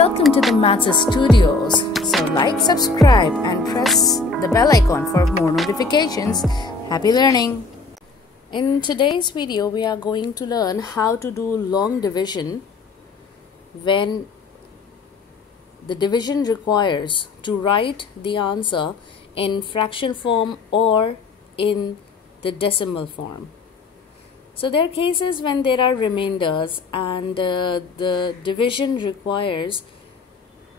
welcome to the Maths Studios. So like, subscribe and press the bell icon for more notifications. Happy learning! In today's video, we are going to learn how to do long division when the division requires to write the answer in fraction form or in the decimal form. So there are cases when there are remainders and the division requires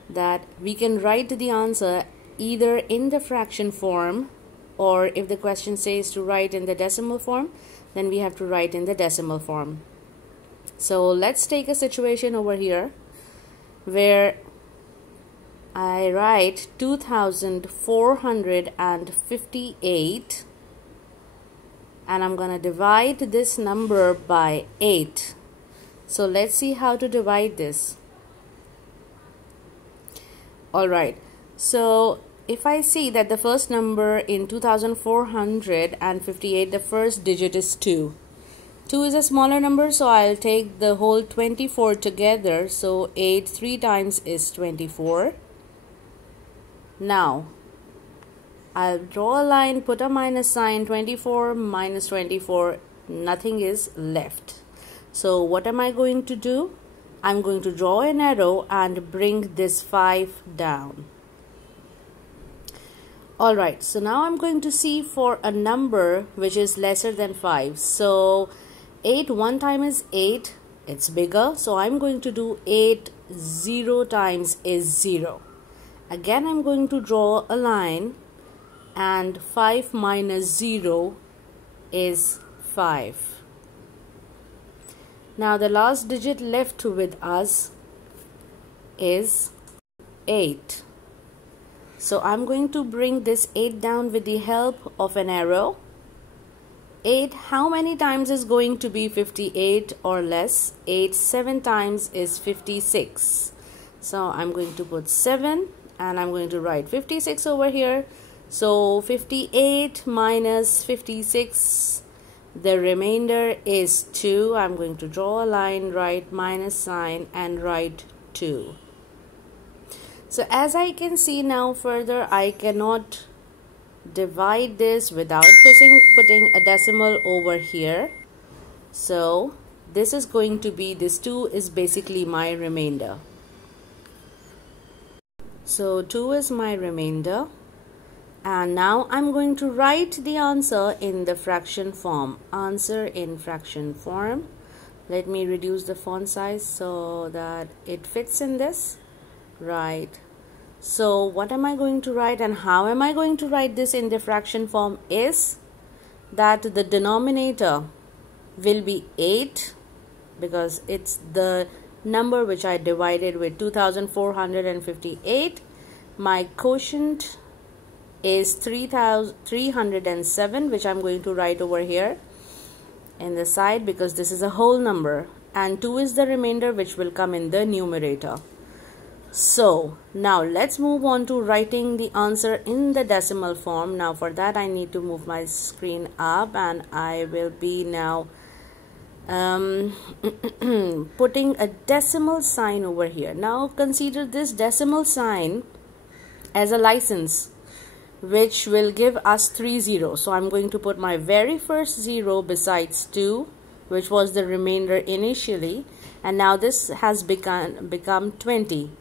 that we can write the answer either in the fraction form, or if the question says to write in the decimal form, then we have to write in the decimal form. So let's take a situation over here where I write 2458 and I'm gonna divide this number by 8. So let's see how to divide this. Alright, so if I see that the first number in 2458, the first digit is 2. 2 is a smaller number, so I'll take the whole 24 together. So 8 3 times is 24. Now I'll draw a line, put a minus sign, 24 minus 24, nothing is left. So what am I going to do? I'm going to draw an arrow and bring this 5 down. Alright, so now I'm going to see for a number which is lesser than 5. So 8 one time is 8, it's bigger. So I'm going to do 8 0 times is 0. Again, I'm going to draw a line, and 5 minus 0 is 5. Now the last digit left with us is 8. So I'm going to bring this 8 down with the help of an arrow. 8 how many times is going to be 58 or less? 8 7 times is 56. So I'm going to put 7 and I'm going to write 56 over here. So 58 minus 56, the remainder is 2. I'm going to draw a line, write minus sign and write 2. So as I can see now further, I cannot divide this without putting a decimal over here. So this is going to be, this 2 is basically my remainder. So 2 is my remainder. And now I'm going to write the answer in the fraction form. Answer in fraction form. Let me reduce the font size so that it fits in this. Right. So what am I going to write and how am I going to write this in the fraction form is that the denominator will be 8 because it's the number which I divided with 2458. My quotient is 307, which I'm going to write over here in the side because this is a whole number, and 2 is the remainder which will come in the numerator. So now let's move on to writing the answer in the decimal form. Now for that I need to move my screen up and I will be now putting a decimal sign over here. Now consider this decimal sign as a license which will give us 3 zeros. So I'm going to put my very first 0 besides 2, which was the remainder initially, and now this has become 20.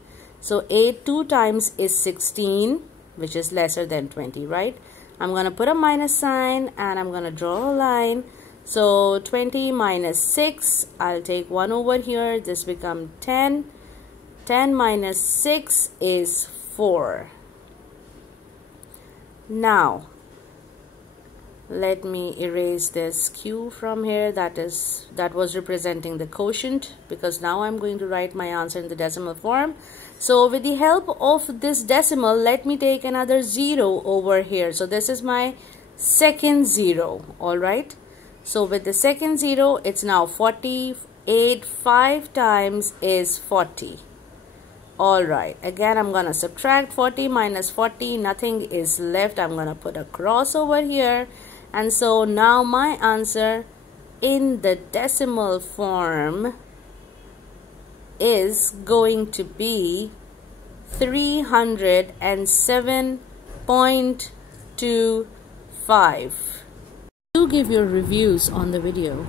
So 8 2 times is 16, which is lesser than 20, right? I'm going to put a minus sign and I'm going to draw a line. So 20 minus 6, I'll take 1 over here, this becomes 10. 10 minus 6 is 4. Now let me erase this Q from here, that was representing the quotient, because now I'm going to write my answer in the decimal form. So with the help of this decimal, let me take another 0 over here. So this is my second 0. Alright, so with the second 0, it's now 48. 5 times is 40. Alright, again I'm gonna subtract 40 minus 40, nothing is left. I'm gonna put a cross over here, and so now my answer in the decimal form is going to be 307.25. Do give your reviews on the video.